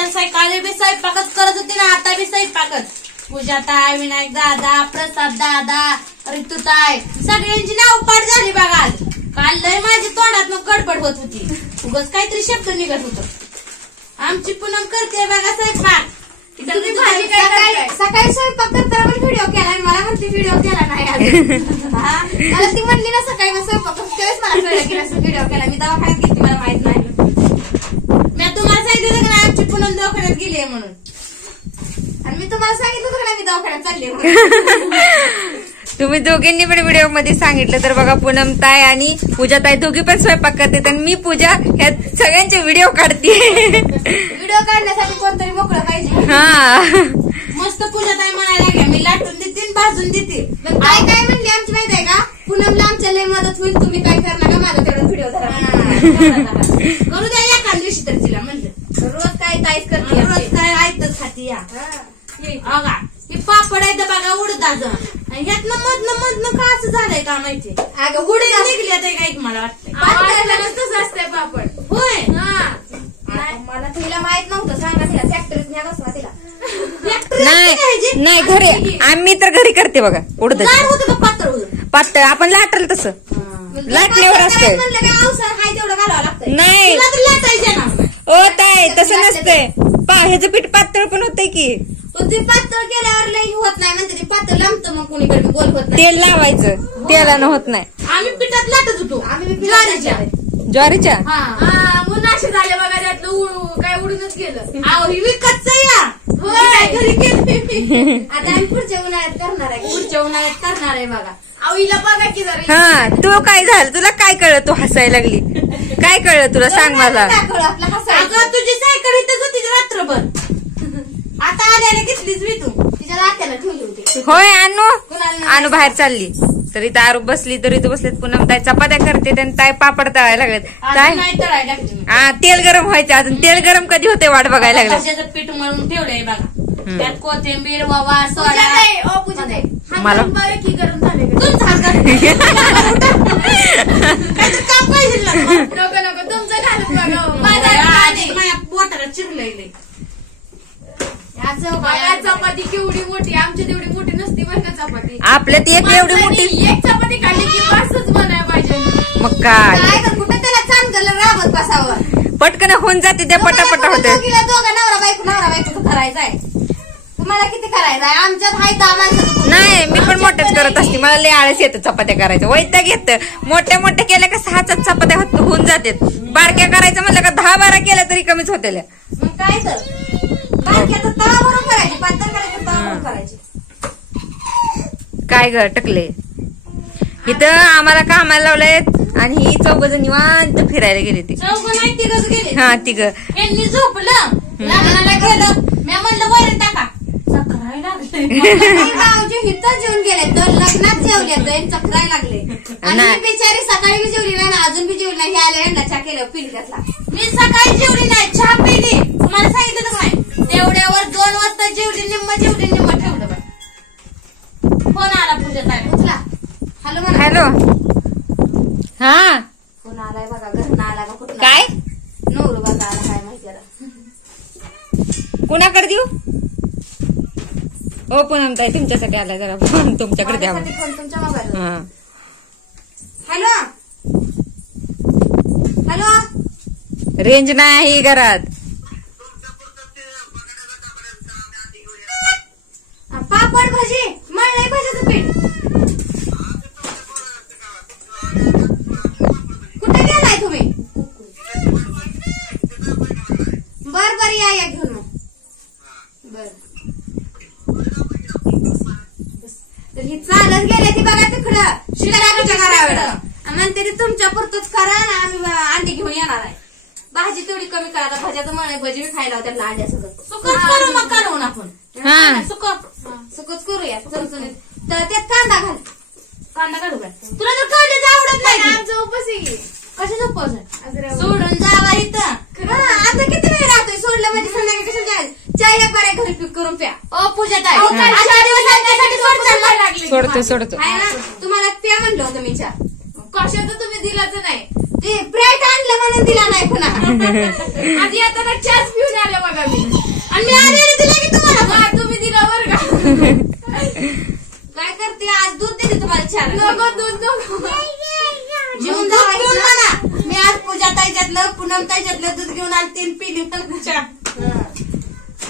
तर सकाळी बी स्वयंपाकच करत होती ना, आता बी स्वयंपाकच. पूजाताई, विनायक दादा, प्रसाद दादा, ऋतुताई सगळ्यांची नाव पाठ झाली बघा. आज काल लय माझ्या तोंडात मग गडबड होत होती, उगाच काहीतरी शब्द निघत होत. आमची पूनम करते बघा स्वयंपाक. सकाळी स्वयंपाक करताना पण व्हिडिओ केला, मला म्हणते व्हिडिओ केला नाही. मला ती म्हणली ना सकाळी मग स्वयंपाक त्यावेळेस मला व्हिडिओ केला. मी दवाखान्यात गेली, मला माहित नाही. मी तुम्हाला सांगितलं का आमची पूनम दवाखान्यात गेली म्हणून, आणि मी तुम्हाला सांगितलं होतं ना मी दवाखान्यात चालले. तुम्ही दोघींनी पण व्हिडिओ मध्ये सांगितलं तर बघा, पूनम ताई आणि पूजा ताई दोघी पण स्वयंपाक करते आणि मी पूजा ह्या सगळ्यांचे व्हिडिओ काढते. व्हिडिओ काढण्यासाठी कोणतरी मोकळं पाहिजे. हा मस्त पूजाताई म्हणायला लागल्या, मी लाटून देते भाजून देते. काय काय म्हणली आमची माहित आहे का, पूनमला आमच्या लय मदत होईल, तुम्ही काय करणार का माझा तेवढा व्हिडिओ धरा. करू द्या एका दिवशी तर तिला म्हणलं, रोज काय ताईच करते, रोज काय ऐकतच खाती. या बघा हे पापड आहे तर बघा उडदाचं, आणि ह्यातनं मधनं का असं झालंय का माहिती. अगं उडीद निघल्या ते काही मला वाटतं. तसं असतंय पापड. होय मला तिला माहित नव्हतं, सांगा तिला फॅक्टरीत न्या बसवा तिला. नाही नाही घरी, आम्ही तर घरी करते बघा उडदाची. होतं का पातळ होतं? पातळ आपण लाटल तसं लाटल्यावर असतंय. म्हणलं काय औषध हाय तेवढं घालावं लागतंय. नाही तुला तर लाटायचे ना. ओ ताई तसं नसतंय, ह्याचं पीठ पातळ पण होतंय की. पण ते पातळ केल्यावर लई होत नाही म्हणते, ते पातळ लांबतं मग कोणीकडे गोल होत नाही. तेल लावायचं, तेलानं होत नाही. आम्ही पिठात लाटत होतो, आम्ही ज्वारीच्या. ज्वारीच्या म्हणून असे झाले बघा, त्यातलं काय उडूनच गेलं. अहो ही विकतच या. होय घरी केली. आता आम्ही पुढच्या उन्हाळ्यात करणार आहे. पुढच्या उन्हाळ्यात करणार आहे बघा. अहो हिला बघा की जरा. हा तू काय झालं, तुला काय कळलं, तू हसायला लागली, काय कळलं तुला सांग मला. आपला हसायचं. अगं तुझी सायकल इथंच होती रात्रभर, आता आल्याने घेतलीच मी. तू तिच्या नात्याला ठेवली होती. होय आणू बाहेर चालली, तरी तारू बसली तरी तू बसलेत. पुन्हा ताई चपात्या करते आणि ताई पापड तळायला लागलेत. ताई नाही तळायला लागली. हा तेल गरम व्हायचं, अजून तेल गरम कधी होते वाट बघायला लागलं. कशाचं पीठ मळून ठेवलंय बघा, त्यात कोथिंबीर ववा सोडा. मला की गरम झाले तुमचं काम पाहिजे ना. नको नको तुमचं घालून बघा. माझ्या पोटाला चिरलंय. चपाती केवढी मोठी, आमची तेवढी मोठी नसती बरं का चपाती. आपल्यात एक एवढी मोठी एक चपाती खाल्ली की बसच बनायला पाहिजे. मग काय कुठं त्याला चांगलं राबत बसावं, पटकन होऊन जाते त्या पटापटा होते. दोघं नवरा बायको करायचंय. तुम्हाला किती करायचंय, आमच्यात हाय दहा माणसं. नाही मी पण मोठ्याच करत असते, मला लय आळस येतं चपात्या करायचं, वैताग येतं. मोठ्या मोठ्या केल्या का 6 चपात्या होऊन जातात. बारक्या करायचं म्हणलं का 10-12 केल्या तरी कमीच होते. मग काय तर बारक्याचं तवावरून करायची, पातळ करायचं तवावरून करायची. काय ग टकले, इथं आम्हाला कामाला लावलंय आणि ही 4 जण निवांत फिरायला गेली. ती 4 नाही 3 गेले. हा 3. यांनी झोपलं, लग्नाला गेलं. मी म्हणलं वैरण टाका, चक्राय लागले. भाऊजी इथं जेवून गेले तर लग्नात जेवले, चक्राय लागले. आणि बिचारी सकाळी बी जेवली नाही, अजून बी जेवली नाही. आले अंडा चहा केलं, पिली घातला. मी सकाळी जेवली नाही, चहा पिली. तुम्हाला सांगितलं नाही, तेवढ्यावर 2 वाजता जेवली, निम्म ठेवलं. फोन आला पूजाताई, उचला. हॅलो म्हणा. हॅलो हा फोन आलाय बघा, घरनं आला का कुठला काय नवरू बघा आला काय माहिती. कुणाकडे देऊ. हो पूनम ताई तुमच्यासाठी आलाय, जरा फोन तुमच्याकडे द्या. फोन तुमच्या मोबाईल. हा हॅलो हॅलो, रेंज नाही घरात. पापड भाजी मळलंय, भाजीचं पीठ. कुठे गेलाय तुम्ही. बर या घेऊन मग. बर तर ही चालत गेले ती बघा तिकडं शिकाराच्या घराकडं, म्हणते ती तुमच्या पुरतच करा ना, आम्ही अंडी घेऊन येणार आहे. भाजी तेवढी कमी करा, भाज्याचं म्हणे भजी बी खायला त्यांना अंड्या सगळं सुकच करू, मग काढून आपण सुकच करूया चमचमीत. तर त्यात कांदा घाल. कांदा काढू काय, तुला तर कांद्याचं आवडत नाही. आमचं उपस कशाच उपवास सोडून जावा इथं. आता किती वेळ राहतोय, सोडलं म्हणजे संध्याकाळी कशाला जायचं. चाय एक बारा घरी पिक करून प्या. ओ पूजाताई, सोडतो तुम्हाला प्या म्हणलं होतं मी चहा. कशाचं तुम्ही दिलाच नाही. ते ब्रेड आणलं म्हणून दिला नाही पुन्हा. आधी येताना चहाच पिऊन आले बघा मी. आणि मी आलेली दिला की तुम्हाला. तुम्ही दिला बरं का. काय करते आज दूध देते तुम्हाला छान. नको दूध नको. जेवून दूध पिऊन जायचं. म्हणा. मी आज पूजा ताईच्यातलं पूनम ताईच्यातलं दूध घेऊन आले 3 पिली पण चहा.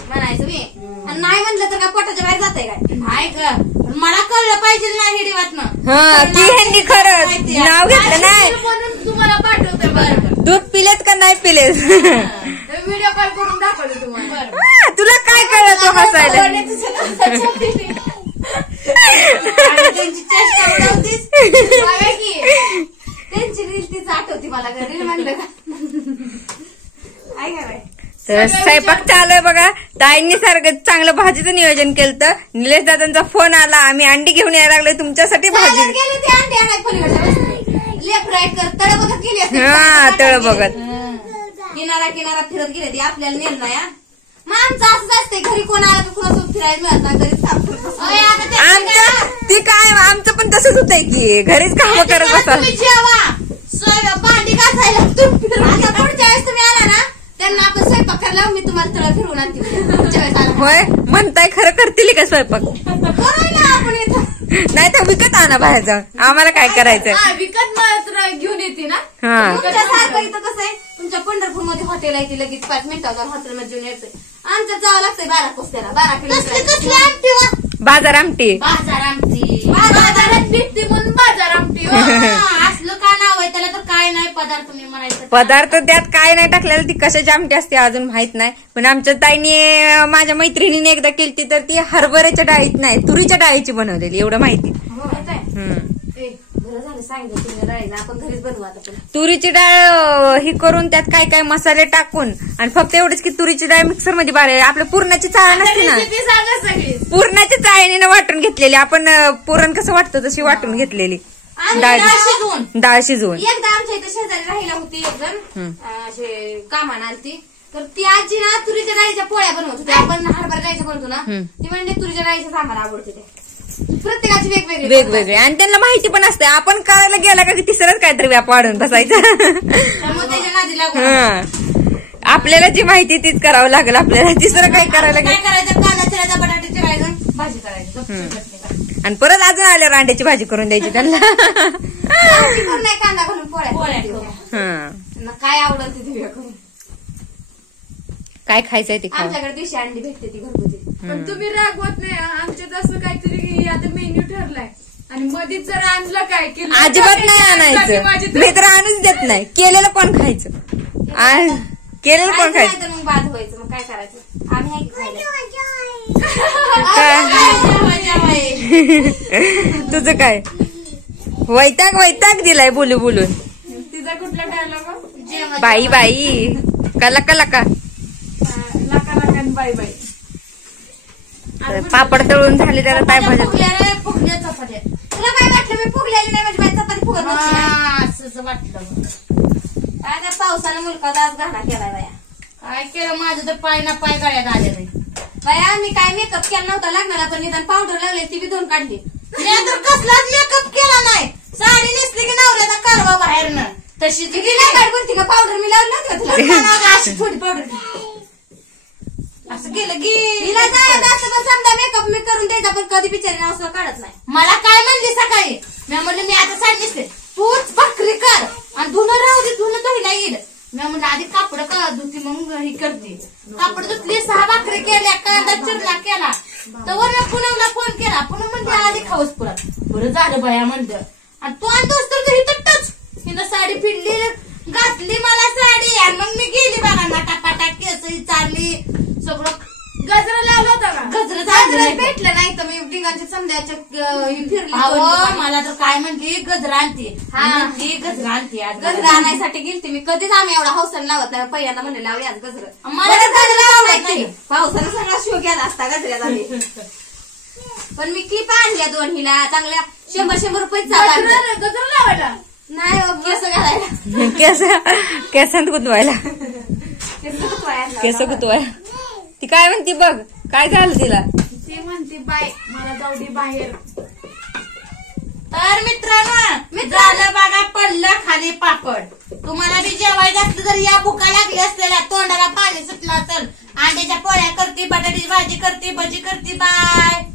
म्हणायचं मी. आणि नाही म्हणलं तर काय पोटाच्या बाहेर जाते काय. नाही ग मला कळलं पाहिजे नाही हिडीवातनं. हा की ह्यांनी खरं नाव घेतलं नाही. म्हणून तुम्हाला पाठवते. बरं दूध पिलेत का नाही पिलेत. व्हिडिओ कॉल करून दाखवले तुम्हाला. हा, तुला काय कळलं तो हसायला. त्यांची चेष्टा उडवतीस. बघा की त्यांची रील तीच आठवती मला. रील म्हणलं का काय कराय. तर स्वयंपाक चालू आहे बघा. ताईंनी सारखं चांगलं भाजीचं नियोजन केलं. निलेश दादांचा फोन आला. आम्ही अंडी घेऊन यायला लागलोय तुमच्यासाठी भाजी. गेले ते अंडे आणाय पलीकडच्या लेफ्ट राईट कर तळ बघत गेली असते. हा तळ बघत. किनारा फिरत गेले ती आपल्याला नेल नाही. मग आमचं असंच असते घरी कोण आला तर कुणासोबत फिरायला मिळत नाही. घरीच काम करत बसतो. आमचं ती काय आमचं पण तसंच होतंय की घरीच काम करत बसा. तुम्ही जेवा भांडी घासायला तुम्ही आता पुढच्या वेळेस तुम्ही आला ना त्यांना आपण स्वयंपाक करायला मी तुम्हाला तळ फिरवून आणते पुढच्या वेळेस आला. होय म्हणताय खरं करतील का स्वयंपाक. करायला आपण इथं. नाही तर विकत आणा बाहेर जाऊन. आम्हाला काय करायचं. विकत मात्र घेऊन येते ना. हा तुमच्यासारखं इथं कसं आहे तुमच्या पंढरपूर मध्ये हॉटेल आहे ती लगेच 5 मिनिटात हॉटेलमध्ये जेवून यायचंय. आमचं जावं लागतंय 12 कोस्त्याला 12 कसली किलोमीटर. आमटी वा. बाजार आमटी. बाजार आमटी. बाजारात भेटते म्हणून बाजार आमटी. असलं का नाव आहे त्याला तर काय नाही पदार्थ मी म्हणायचं. पदार्थ त्यात काय नाही टाकलेलं. ती कशाची आमटी असते अजून माहित नाही. पण आमच्या ताईने माझ्या मैत्रिणीने एकदा केली तर ती हरभऱ्याच्या डाळीत नाही तुरीच्या डाळीची बनवलेली एवढं माहिती. बरं झालं सांगितलं तुम्ही राहील आपण घरीच बनवू आता पण. तुरीची डाळ ही करून त्यात काय काय मसाले टाकून आणि फक्त एवढंच की तुरीची डाळ मिक्सर मध्ये बाळायला. आपल्या पुरणाची चाळ नसते ना रेसिपी सांगा सगळी. पुरणाच्या चाळणीने वाटून घेतलेली. आपण पुरण कसं वाटतं तशी वाटून घेतलेली डाळ शिजवून. एकदा आमच्या इथे शेजारी राहिला होती एक जण असे कामाला आलती तर ती आजी ना तुरीच्या डाळीच्या पोळ्या बनवत होती. आपण हरभरा डाळीच्या बनवतो ना ती म्हणजे तुरीच्या डाळीच्याच आम्हाला आवडते. ते प्रत्येकाची वेगवेगळे आणि त्यांना माहिती पण असते. आपण करायला गेला का तिसरंच काहीतरी व्याप वाढून बसायचं. त्यामुळे त्याच्या नादी लागून आपल्याला जी माहिती तीच करावं लागेल. आपल्याला तिसरं काही करायला काय करायचं कांदा चिरायचा बटाटे चिरायचं भाजी करायची. आणि परत अजून आल्यावर अंड्याची भाजी करून द्यायची त्यांना. नाही कांदा घालून पोळ्या पोळ्या. काय आवडत ती दिव्या करून. काय खायचंय ते खाऊ. आमच्याकडे दिवशी अंडी भेटते ती घरगुती. पण तुम्ही रागवत नाही. आमच्यात असं काहीतरी आता मेन्यू ठरलाय आणि मध्येच जर आणलं काय केलं अजिबात नाही आणायचं. मी तर आणूच देत नाही. केलेलं कोण खायचं. केलेलं कोण खायचं. तर मग बाद व्हायचं. मग काय करायचं आम्ही आहे की तुझं काय वैताग दिलाय बोलू बोलून. तिचा कुठला डायलॉग. बाई बाई कला कला का लाका लाकान बाई बाई. पापड तळून झाले त्याला काय भाज्या. फुगल्या चपात्या. तुला काय वाटलं मी फुगलेली नाही म्हणजे माझी चपाती फुगत नव्हती. असं वाटलं. काय त्या पावसानं मुलगा आज घाणा केलाय बाया. काय केलं माझं तर पाय ना पाय गळ्यात आले नाही. बाया मी काय मेकअप केला नव्हता लागणार पण निदान पावडर लावले ती बी 2 काढली. मी तर कसलाच मेकअप केला नाही. साडी नेसली की नवऱ्याचा कारवा बाहेरनं तशी ती ती नाही काढ बोलती का पावडर मी लावली नव्हती का तुला. अशी थोडी पावडर असं केलं की तिला जायचं असं पण समजा मेकअप मी करून द्यायचा पण कधी बिचारी असं काढत नाही. मला काय म्हणली सकाळी. मी म्हणलं मी आता साडी नेसते तूच भाकरी कर आणि धुणं राहू दे धुणं धुईला येईल. मी म्हणलं आधी कापड का धुती मग ही करते. कापड धुतली 6 भाकरी केल्या कांदा चिरला केला तर वरनं पुनमला फोन केला. पुनम म्हणते आधी खाऊस पुरात. बरं झालं बाया म्हणलं. आणि तू आणि दोस्त तर ही तट्टच हिनं साडी फिरली घातली मला साडी आणि मग मी गेली बघा नाटापाटा केस चालली सगळं. गजरा लावलं होतं का. गजरा भेटलं नाही तर मी डिगांच्या समद्याच्या फिरली. मला तर काय म्हणली गजरा आणते. म्हणली गजरा आणते आज गजरा आणायसाठी गेलते मी. कधीच आम्ही एवढा हौसन लावत नाही. पहिल्यांदा म्हणले लावूया आज गजर. मला तर गजरा आवडत नाही. पावसानं सगळा शो केला असता गजऱ्यात आम्ही. पण मी क्लिप आणल्या 2 हिला चांगल्या 100 रुपये गजरा लावायला नाही केस घालायला. केसांत गुतवायला. केस केस गुतवायला. ती काय म्हणती बघ काय झालं तिला. ती म्हणते बाय मला जाऊ दे बाहेर. तर मित्रांनो झालं बघा पडलं खाली पापड. तुम्हाला बी जेवायचं असलं तर या भुका लागली असलेल्या तोंडाला पाणी सुटलं असेल. अंड्याच्या पोळ्या करते, बटाट्याची भाजी करते, भजी करते. बाय.